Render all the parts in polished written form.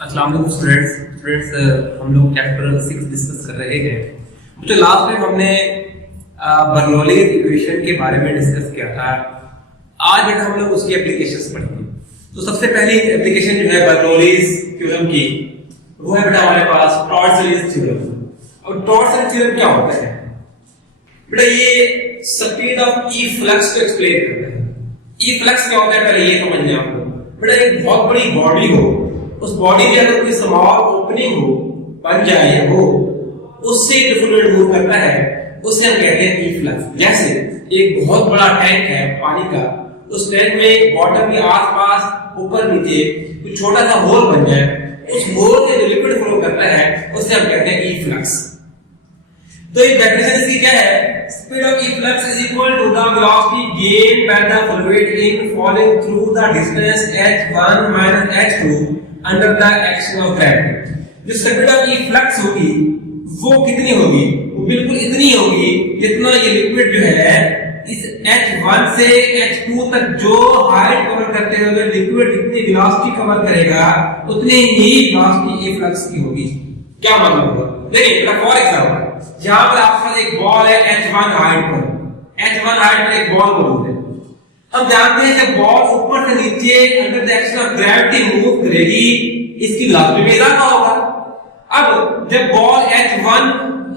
अस्सलाम वालेकुम स्टूडेंट्स, हम लोग चैप्टर 6 डिस्कस कर रहे हैं। तो लास्ट टाइम हमने बर्नौलीज इक्वेशन के बारे में डिस्कस किया था। आज बेटा हम लोग उसकी एप्लीकेशंस पढ़ेंगे। तो सबसे पहली एप्लीकेशन जो है बर्नौलीज थ्योरम की, वो है बेटा हमारे पास टॉर्सलीज थ्योरम। और टॉर्सलीज थ्योरम क्या होता है बेटा? ये स्पीड ऑफ ई फ्लक्स को एक्सप्लेन करता है। ई फ्लक्स क्या होता है पहले ये समझना आपको। बेटा एक बहुत बड़ी बॉडी हो, उस बॉडी में अगर कोई स्मॉल ओपनिंग हो, बन जाए हो, उससे जो फ्लूइड मूव करता है उसे हम कहते हैं ई फ्लक्स। जैसे एक बहुत बड़ा टैंक है पानी का, उस टैंक में बॉटम के आसपास ऊपर नीचे कुछ छोटा सा होल बन जाए, उस होल में जो लिक्विड फ्लो करता है उसे हम कहते हैं ई फ्लक्स। तो ये डेफिनेशन इसकी क्या है? Speed of efflux is equal to the velocity gain by the fluid in falling through the distance h1 - h2 under the action of gravity. जो स्पीड ऑफ ई फ्लक्स होगी वो कितनी होगी? वो बिल्कुल इतनी होगी जितना ये लिक्विड जो है इस h1 से h2 तक जो हाइट कवर करते हुए लिक्विड जितनी वेलोसिटी कवर करेगा उतनी ही वेलोसिटी ई फ्लक्स की होगी। क्या मतलब होगा? देखिए फॉर एग्जांपल यहां पर आपके पास एक बॉल है h1 हाइट पर, h1 हाइट पर एक बॉल मौजूद है। हम जानते हैं जब बॉल ऊपर से नीचे under the action of gravity move करेगी इसकी वेलोसिटी में इजाफा होगा। अब जब बॉल h1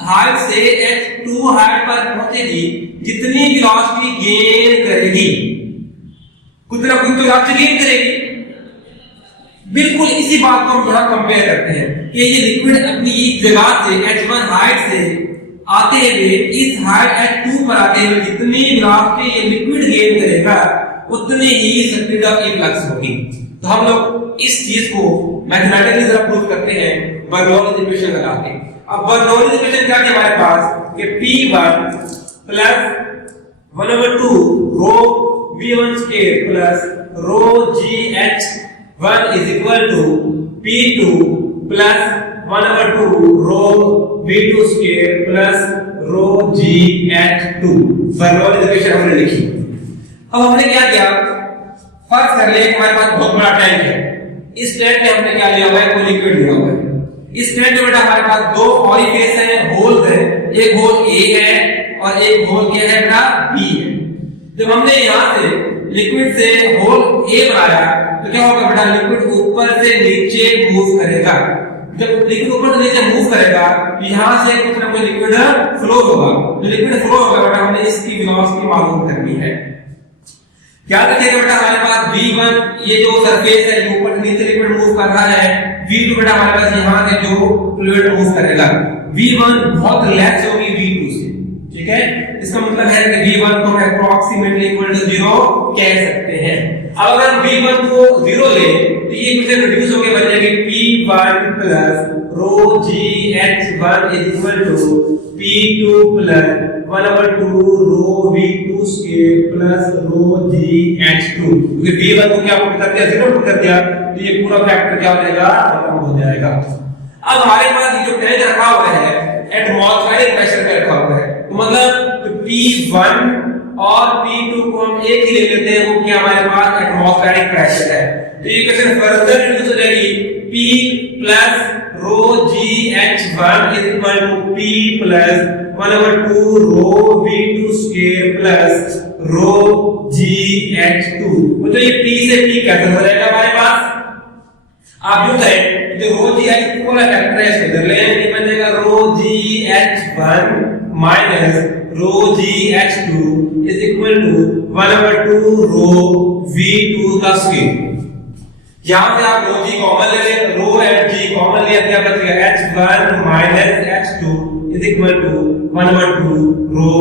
हाइट से h2 हाइट पर पहुंचेगी, जितनी वेलोसिटी गेन करेगी कुछ ना कुछ तो वेलोसिटी गेन करेगी। बिल्कुल इसी बात को हम यहां कंपेयर करते हैं कि ये लिक्विड अपनी जगह से h1 हाइट से आते हुए इस हाइट h2 पर आते हुए जितनी वेलोसिटी ये लिक्विड गेन करेगा उतनी ही स्पीड ऑफ ई फ्लक्स होगी। तो हम लोग इस चीज को मैथमेटिकली जरा प्रूव करते हैं बर्नौलीज इक्वेशन लगा के। अब बर्नौलीज इक्वेशन क्या है हमारे पास कि P1 plus 1/2 rho V1 square plus rho GH1 is equal to P2 plus 1/2 rho V2 square plus rho GH2। Bernoulli's equation हमने लिखी। अब हमने क्या किया? फर्ज कर लिया हमारे पास बहुत बड़ा टैंक है। इस टैंक में हमने क्या लिया हुआ है? कोई लिक्विड लिया हुआ है। इस टैंक में बेटा हमारे पास दो ओरिफिस है, होल है। एक होल A है और एक होल क्या है बेटा? B है। जब हमने यहां से लिक्विड से होल A बनाया तो क्या होगा बेटा? लिक्विड ऊपर से नीचे मूव करेगा। जब लिक्विड ऊपर से नीचे मूव करेगा तो यहां से कुछ ना कुछ लिक्विड फ्लो होगा। जो लिक्विड फ्लो होगा बेटा हमें इसकी वेलोसिटी मालूम करनी है। क्या रखिएगा बेटा हमारे पास V1 ये जो सरफेस है जो ऊपर से नीचे लिक्विड मूव कर रहा है, V2 बेटा हमारे पास यहां से जो फ्लूइड मूव करेगा। V1 बहुत लेस होगी V2 से, ठीक है? इसका मतलब है कि V1 को हम अप्रॉक्सीमेटली इक्वल टू 0 कह सकते हैं। अब अगर V1 को 0 ले तो ये कुछ रिड्यूस होके बन जाएगी P1 plus rho GH1 is equal to P2 plus 1/2 rho V2 square plus rho GH2। क्योंकि V1 को क्या पुट कर दिया? 0 पुट कर दिया तो ये पूरा फैक्टर क्या हो जाएगा? खत्म हो जाएगा। अब हमारे पास ये जो टैंक रखा हुआ है एटमॉस्फेरिक प्रेशर पे रखा हुआ है, तो मतलब P1 और P2 को हम एक ही ले लेते हैं, वो क्या हमारे पास एटमॉस्फेरिक प्रेशर है। तो ये क्वेश्चन फर्दर रिड्यूस हो जाएगी P plus rho GH1 is equal to P plus 1/2 rho V2 square plus rho GH2। मतलब ये P से P कैंसिल हो जाएगा हमारे पास। आप यूं करें जो रो GH2 वाला फैक्टर है इसको इधर ले आएंगे, ये बन जाएगा rho GH1 minus rho GH2 is equal to 1/2 rho V2 का स्क्वायर। यहां से आप रो G कॉमन ले लें, रो एंड G कॉमन लिया क्या बचेगा? H1 minus H2 is equal to 1/2 rho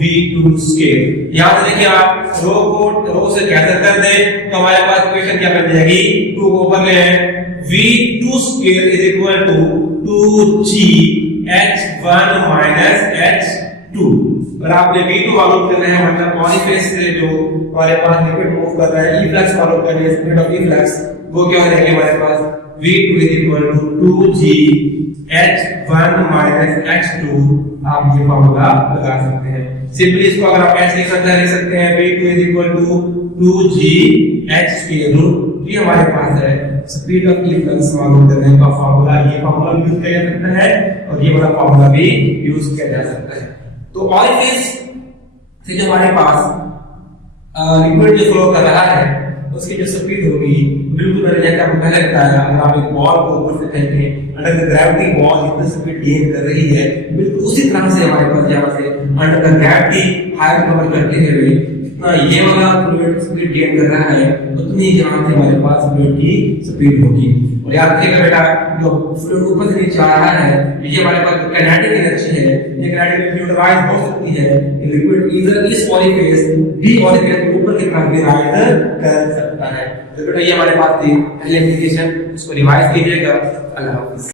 V2 square. यहां से देखिए आप रो को रो से कैंसिल कर दें तो हमारे पास इक्वेशन क्या बन जाएगी? 2 को ऊपर ले आए, V2 square is equal to 2G H1 minus H2। और आपने V2 मालूम करना है, मतलब ओरिफिस से जो हमारे पास लिक्विड मूव कर रहा है, ई फ्लक्स मालूम करनी है, स्पीड ऑफ ई फ्लक्स, वो क्या हो जाएगा हमारे पास? V2 is equal to 2G H1 minus H2। आप ये फॉर्मूला लगा सकते हैं। सिंपली इसको अगर आप ऐसे लिख सकते हैं V2 is equal to 2G H square root, ये हमारे पास है स्पीड ऑफ इफ्लक्स मालूम करने का फार्मूला, ये फार्मूला यूज किया जा सकता है और ये वाला फार्मूला भी यूज किया जा सकता है। तो ऑरिफिस से जो हमारे पास लिक्विड जो फ्लो कर रहा है उसकी जो स्पीड होगी, बिल्कुल मैंने जैसा आपको पहले बताया, अगर आप एक बॉल को ऊपर से फेंकें, अंडर द ग्रेविटी बॉल जितना स्पीड गेन कर रही है, बिल्कुल उसी तरह से हमारे पास यहाँ से under the gravity higher cover करते हुए जितना ये वाला फ्लूइड स्पीड गेन कर रहा है, उतनी यहाँ से हमारे पास फ्लूइड की स्पीड होगी। और याद रखिएगा बेटा, जो फ्लूइड ऊपर से नीचे आ रहा है, ये हमारे पास काइनेटिक एनर्जी है, ये काइनेटिक एनर्जी न्यूट्रलाइज हो सकती है, ये लिक्विड इधर इस ओरिफिस डी ओरिफिस ऊपर की तरफ भी राइज कर सकता है। तो बेटा ये हमारे पास थी पहली एप्लीकेशन, इसको रिवाइज कीजिएगा। अल्लाह हाफिज़।